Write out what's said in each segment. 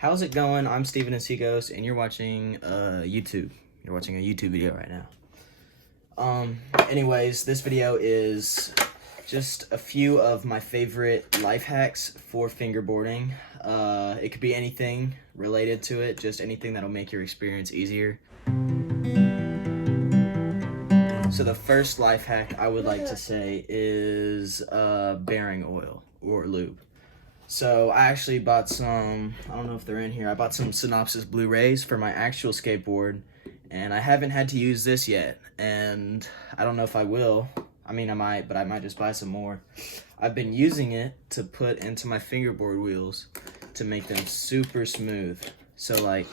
How's it going? I'm Steven and Seaghost, and you're watching YouTube. You're watching a YouTube video right now. Anyways, this video is just a few of my favorite life hacks for fingerboarding. It could be anything related to it, just anything that'll make your experience easier. So the first life hack I would like to say is bearing oil or lube. So I actually bought some, I don't know if they're in here, I bought some Synopsis Blu-rays for my actual skateboard, and I haven't had to use this yet, and I don't know if I will. I mean, I might, but I might just buy some more. I've been using it to put into my fingerboard wheels to make them super smooth. So like,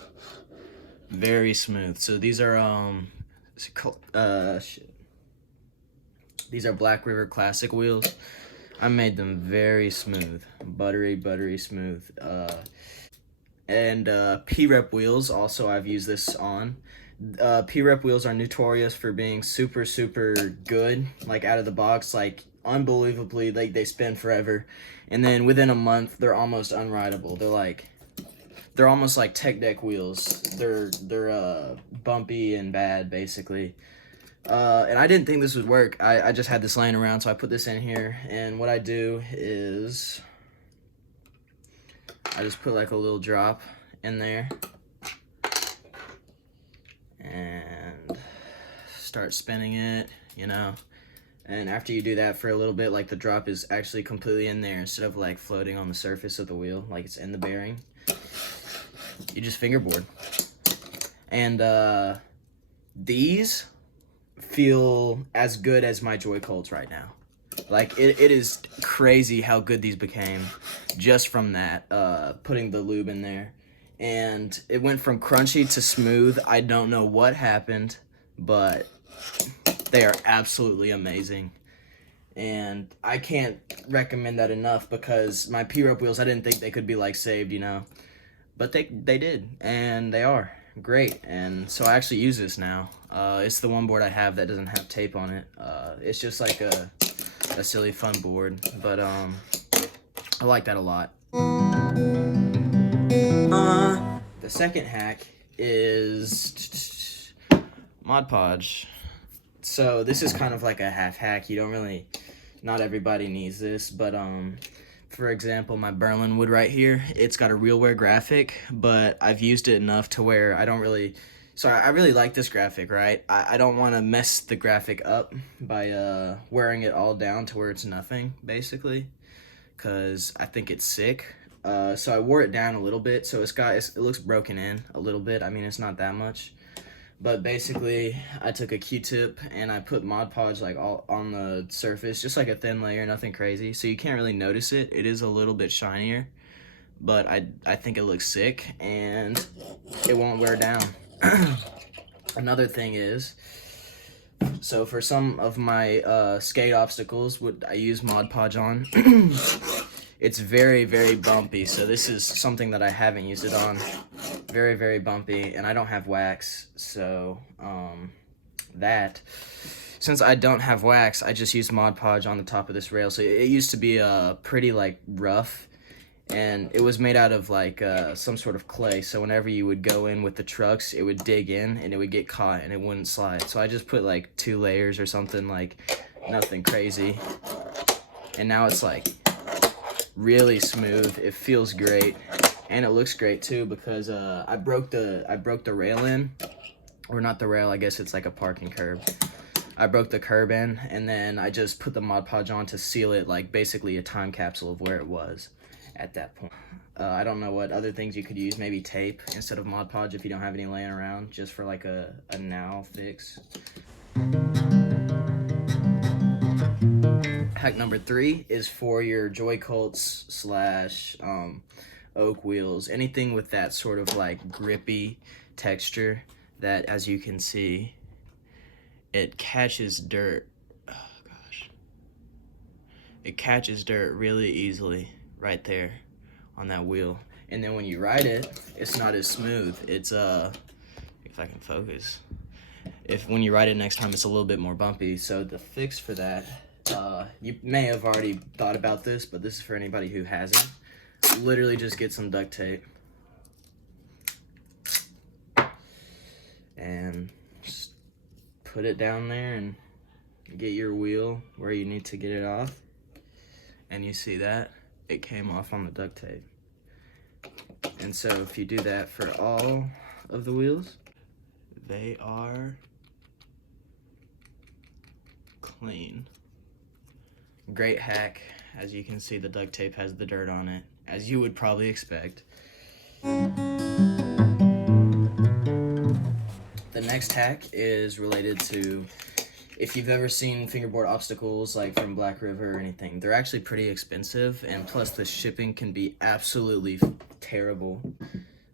very smooth. So these are, these are Black River Classic wheels. I made them very smooth, buttery smooth. P-Rep wheels, also I've used this on. P-Rep wheels are notorious for being super good, like out of the box, like unbelievably, like they spin forever. And then within a month, they're almost unrideable. They're almost like tech deck wheels. They're bumpy and bad, basically. And I didn't think this would work. I just had this laying around, so I put this in here. And what I do is I just put like a little drop in there and start spinning it, you know. And after you do that for a little bit, like the drop is actually completely in there instead of like floating on the surface of the wheel, like it's in the bearing. You just fingerboard. And these feel as good as my Joy Colts right now. Like it is crazy how good these became just from that, putting the lube in there. And it went from crunchy to smooth. I don't know what happened, but they are absolutely amazing. And I can't recommend that enough because my P-Rep wheels, I didn't think they could be like saved, you know, but they did, and they are great. And so I actually use this now. It's the one board I have that doesn't have tape on it. It's just like a silly fun board, but I like that a lot. The second hack is Mod Podge. So this is kind of like a half hack. You don't really, not everybody needs this, but for example, my Berlin wood right here, it's got a real wear graphic, but I've used it enough to where I don't really, so I really like this graphic, right? I don't want to mess the graphic up by wearing it all down to where it's nothing, basically, because I think it's sick. So I wore it down a little bit, so it looks broken in a little bit. I mean, it's not that much. But basically, I took a Q-tip and I put Mod Podge like all on the surface, just like a thin layer, nothing crazy. So you can't really notice it. It is a little bit shinier, but I think it looks sick and it won't wear down. Another thing is, so for some of my skate obstacles, what I use Mod Podge on, it's very bumpy. So this is something that I haven't used it on. Very bumpy, and I don't have wax, so since I don't have wax, I just use Mod Podge on the top of this rail. So it used to be pretty like rough, and it was made out of like some sort of clay, so whenever you would go in with the trucks, it would dig in and it would get caught and it wouldn't slide. So I just put like 2 layers or something, like nothing crazy, and now it's like really smooth. It feels great. And it looks great too because I broke the rail in, or not the rail, I guess it's like a parking curb. I broke the curb in, and then I just put the Mod Podge on to seal it, like basically a time capsule of where it was at that point. I don't know what other things you could use, maybe tape instead of Mod Podge if you don't have any laying around, just for like a now fix. Hack number 3 is for your Joy Colts / oak wheels, anything with that sort of like grippy texture that, as you can see, it catches dirt. Oh gosh, it catches dirt really easily right there on that wheel. And then when you ride it, it's not as smooth. It's if I can focus, when you ride it next time, it's a little bit more bumpy. So the fix for that, you may have already thought about this, but this is for anybody who hasn't. Literally just get some duct tape and just put it down there and get your wheel where you need to get it off. And you see that? It came off on the duct tape. And so if you do that for all of the wheels, they are clean. Great hack. As you can see, the duct tape has the dirt on it, as you would probably expect. The next hack is related to, if you've ever seen fingerboard obstacles like from Black River or anything, they're actually pretty expensive, and plus the shipping can be absolutely terrible,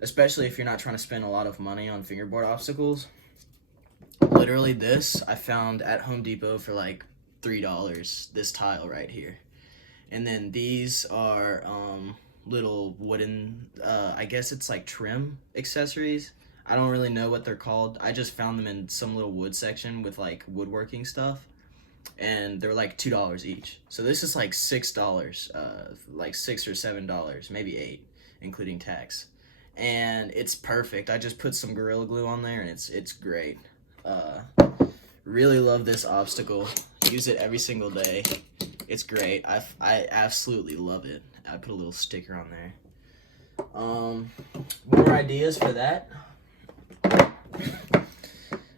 especially if you're not trying to spend a lot of money on fingerboard obstacles. Literally this I found at Home Depot for like $3, this tile right here. And then these are little wooden, I guess it's like trim accessories. I don't really know what they're called. I just found them in some little wood section with like woodworking stuff, and they're like $2 each. So this is like $6, like $6 or $7, maybe $8, including tax. And it's perfect. I just put some Gorilla Glue on there, and it's great. Really love this obstacle. Use it every single day. It's great. I absolutely love it. I put a little sticker on there. More ideas for that?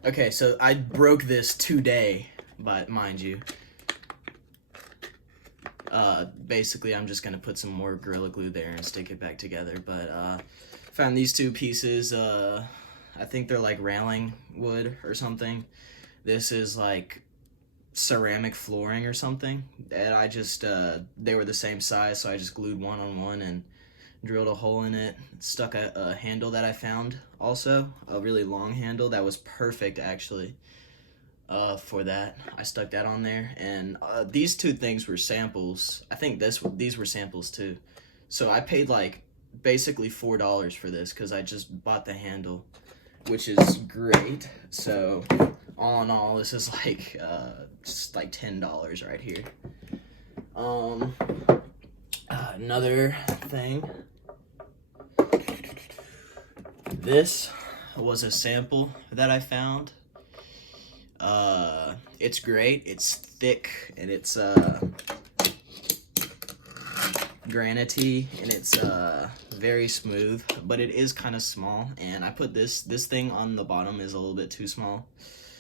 Okay, so I broke this today, but mind you. Basically, I'm just gonna put some more Gorilla Glue there and stick it back together. But found these two pieces. I think they're like railing wood or something. This is like ceramic flooring or something, and I just they were the same size, so I just glued one on one and drilled a hole in it, stuck a handle that I found, also a really long handle that was perfect actually for that. I stuck that on there, and these two things were samples. I think these were samples too, so I paid like basically $4 for this because I just bought the handle, which is great. So all in all, this is like just like $10 right here. Another thing, this was a sample that I found. It's great. It's thick, and it's granity, and it's very smooth, but it is kind of small, and I put this thing on the bottom is a little bit too small,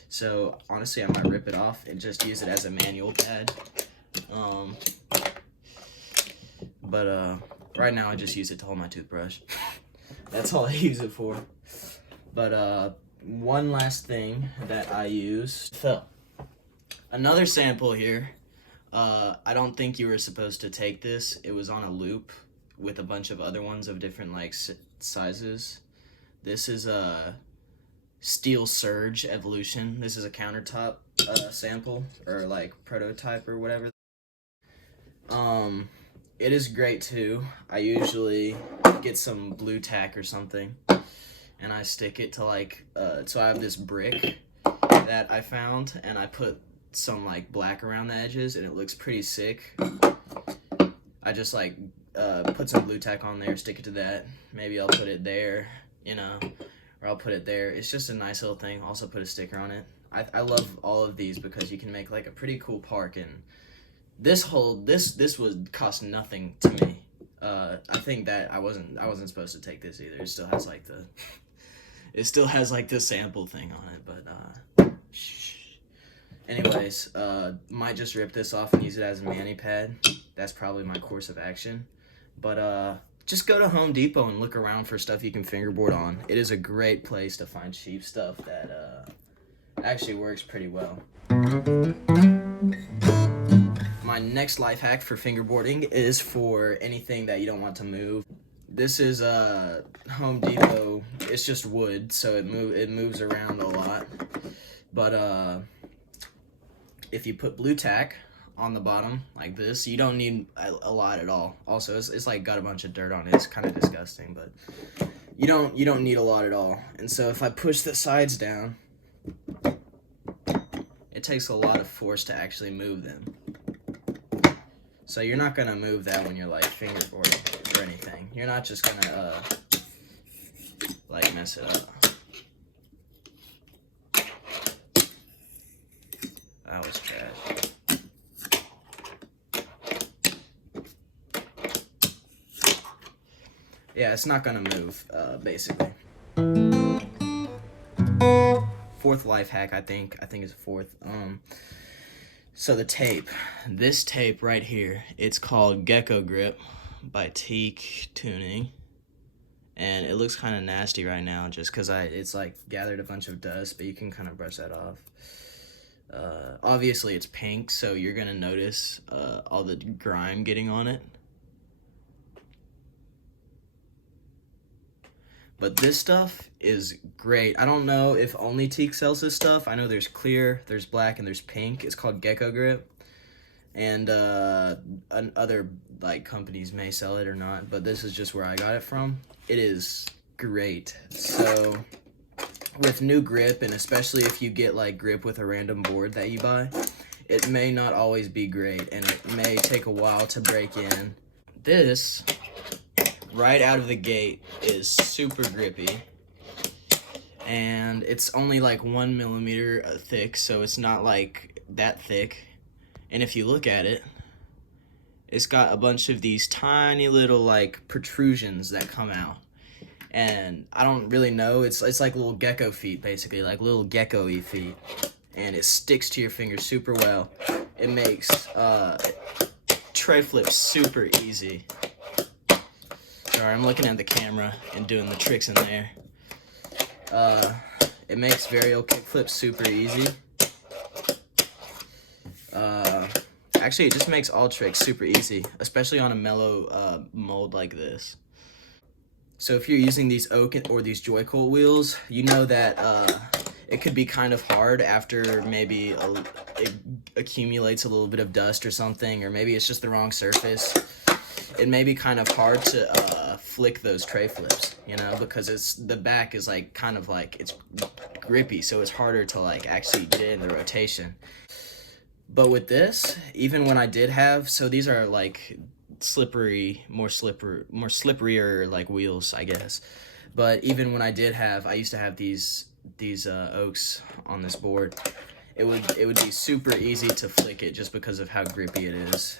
so honestly I might rip it off and just use it as a manual pad. But right now I just use it to hold my toothbrush. That's all I use it for. But one last thing that I use, another sample here. I don't think you were supposed to take this. It was on a loop with a bunch of other ones of different like sizes. This is a Steel Surge Evolution. This is a countertop sample, or like prototype or whatever. It is great too. I usually get some blue tack or something, and I stick it to like so I have this brick that I found, and I put some like black around the edges, and it looks pretty sick. I just like put some blue tack on there, stick it to that. Maybe I'll put it there, you know, or I'll put it there. It's just a nice little thing. Also put a sticker on it. I love all of these because you can make like a pretty cool park, and this would cost nothing to me. I think that I wasn't supposed to take this either. It still has like the sample thing on it, but anyways, might just rip this off and use it as a mani pad. That's probably my course of action. But just go to Home Depot and look around for stuff you can fingerboard on. It is a great place to find cheap stuff that actually works pretty well. My next life hack for fingerboarding is for anything that you don't want to move. This is Home Depot. It's just wood, so it moves around a lot. But if you put blue tack on the bottom like this, you don't need a lot at all. Also, it's like got a bunch of dirt on it. It's kind of disgusting, but you don't need a lot at all. And so if I push the sides down, it takes a lot of force to actually move them. So you're not gonna move that when you're like fingerboarding or anything. You're not just gonna like mess it up. Yeah, it's not gonna move, basically. Fourth life hack, I think is fourth. So the tape, this tape right here, it's called Gecko Grip by Teak Tuning, and it looks kind of nasty right now just because it's like gathered a bunch of dust, but you can kind of brush that off. Obviously it's pink, so you're gonna notice all the grime getting on it. But this stuff is great. I don't know if only Teak sells this stuff. I know there's clear, there's black, and there's pink. It's called Gecko Grip. And other like companies may sell it or not, but this is just where I got it from. It is great. So with new grip, and especially if you get like grip with a random board that you buy, it may not always be great, and it may take a while to break in. This, right out of the gate, is super grippy, and it's only like 1 millimeter thick, so it's not like that thick. And if you look at it, it's got a bunch of these tiny little like protrusions that come out. And I don't really know, it's like little gecko feet, basically, like little gecko-y feet. And it sticks to your fingers super well. It makes tray flips super easy. Sorry, I'm looking at the camera and doing the tricks in there. It makes varial kick flips super easy. Actually, it just makes all tricks super easy, especially on a mellow mold like this. So if you're using these oak or these Joy-Colt wheels, you know that it could be kind of hard after maybe it accumulates a little bit of dust or something, or maybe it's just the wrong surface. It may be kind of hard to flick those tray flips, you know, because the back is like kind of like it's grippy, so it's harder to like actually get in the rotation. But with this, even when I did have, so these are like more slipperier like wheels, I guess. But even when I used to have these oaks on this board, it would be super easy to flick it just because of how grippy it is.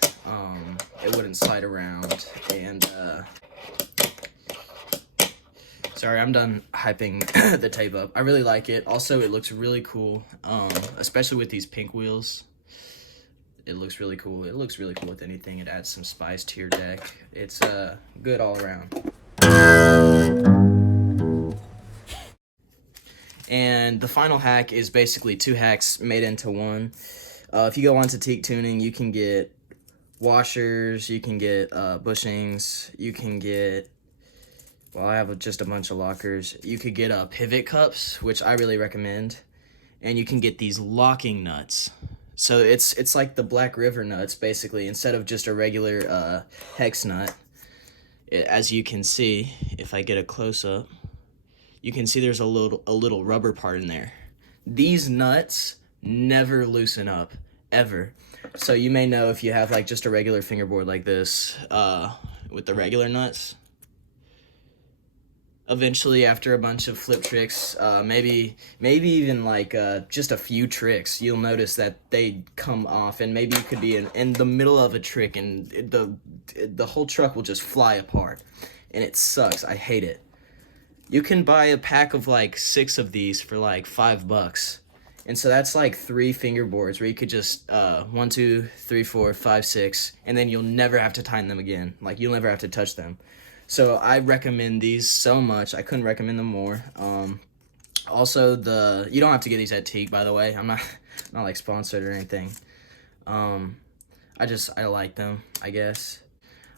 It wouldn't slide around, and sorry, I'm done hyping the tape up. I really like it. Also, it looks really cool, especially with these pink wheels. It looks really cool. It looks really cool with anything. It adds some spice to your deck. It's good all around. And the final hack is basically 2 hacks made into one. If you go onto Teak Tuning, you can get washers, you can get bushings, you can get, well, I have just a bunch of lockers. You could get pivot cups, which I really recommend, and you can get these locking nuts. So it's like the Black River nuts, basically, instead of just a regular hex nut. As you can see, if I get a close-up, you can see there's a little rubber part in there. These nuts never loosen up, ever. So you may know if you have like just a regular fingerboard like this, with the regular nuts, eventually after a bunch of flip tricks, maybe even like just a few tricks, you'll notice that they come off, and maybe you could be in the middle of a trick and the whole truck will just fly apart, and it sucks. I hate it. You can buy a pack of like 6 of these for like $5, and so that's like 3 fingerboards where you could just 1, 2, 3, 4, 5, 6, and then you'll never have to tighten them again. Like, you'll never have to touch them. So I recommend these so much. I couldn't recommend them more. Also, you don't have to get these at Teak, by the way. I'm not like sponsored or anything. I like them, I guess.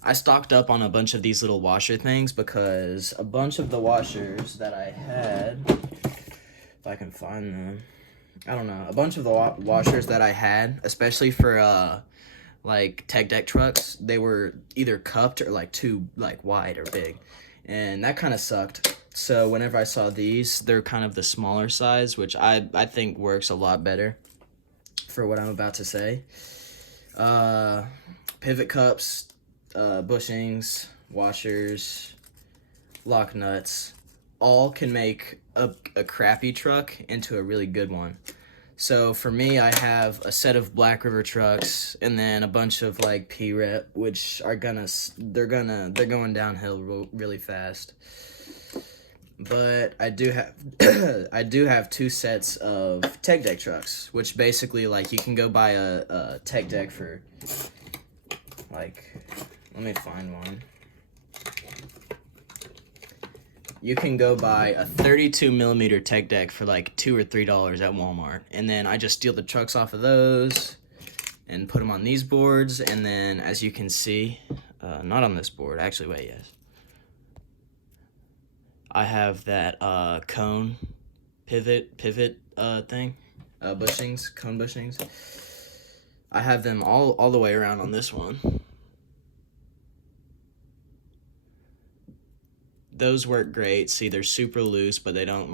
I stocked up on a bunch of these little washer things because a bunch of the washers that I had, if I can find them, I don't know, a bunch of the washers that I had, especially for like tech deck trucks, they were either cupped or like too like wide or big, and that kind of sucked. So whenever I saw these, they're kind of the smaller size, which I think works a lot better for what I'm about to say. Pivot cups, bushings, washers, lock nuts, all can make a crappy truck into a really good one. So for me, I have a set of Black River trucks and then a bunch of like P-Rep, which are they're going downhill really fast. But I do have I do have 2 sets of tech deck trucks, which basically like you can go buy a tech deck for like, let me find one. You can go buy a 32 millimeter tech deck for like $2 or $3 at Walmart, and then I just steal the trucks off of those and put them on these boards. And then as you can see, not on this board, actually, wait, yes. I have that cone pivot thing, bushings, cone bushings. I have them all the way around on this one. Those work great. See, they're super loose, but they don't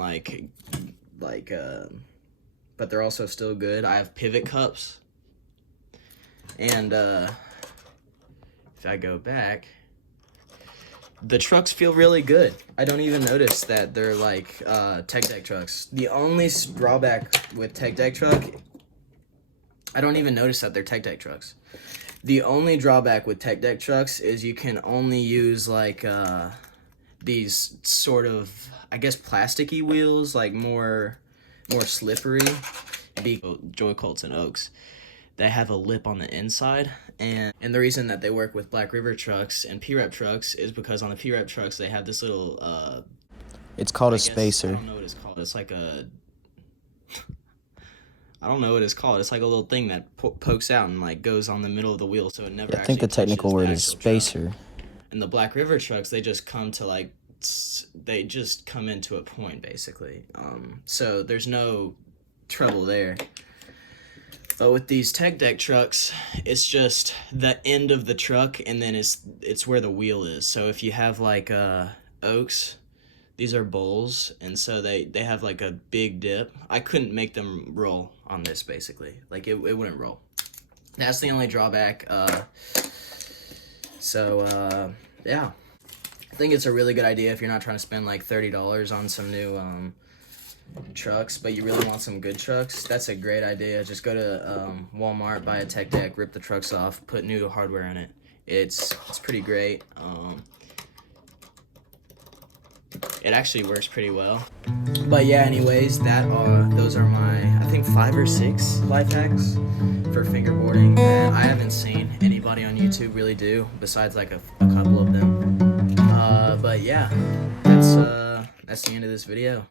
but they're also still good. I have pivot cups, and if I go back, the trucks feel really good. I don't even notice that they're like tech deck trucks. The only drawback with tech deck truck, I don't even notice that they're tech deck trucks. The only drawback with tech deck trucks is you can only use like these sort of, I guess, plasticky wheels, like more slippery. Joy Colts and Oaks, they have a lip on the inside, and the reason that they work with Black River trucks and P-Rep trucks is because on the P-Rep trucks they have this little it's called a spacer. I don't know what it's called. It's like a I don't know what it's called. It's like a little thing that pokes out and like goes on the middle of the wheel, so it never. I think the technical word is spacer. And the Black River trucks, they just come to like, they just come into a point basically. So there's no trouble there. But with these tech deck trucks, it's just the end of the truck, and then it's where the wheel is. So if you have like Oaks, these are bowls, and so they have like a big dip. I couldn't make them roll on this basically. Like it wouldn't roll. That's the only drawback. Yeah. I think it's a really good idea if you're not trying to spend like $30 on some new trucks, but you really want some good trucks. That's a great idea. Just go to Walmart, buy a tech deck, rip the trucks off, put new hardware in it. It's pretty great. It actually works pretty well. But yeah, anyways, those are my, I think, 5 or 6 life hacks for fingerboarding that I haven't seen anybody on YouTube really do, besides like a couple of them. But yeah, that's the end of this video.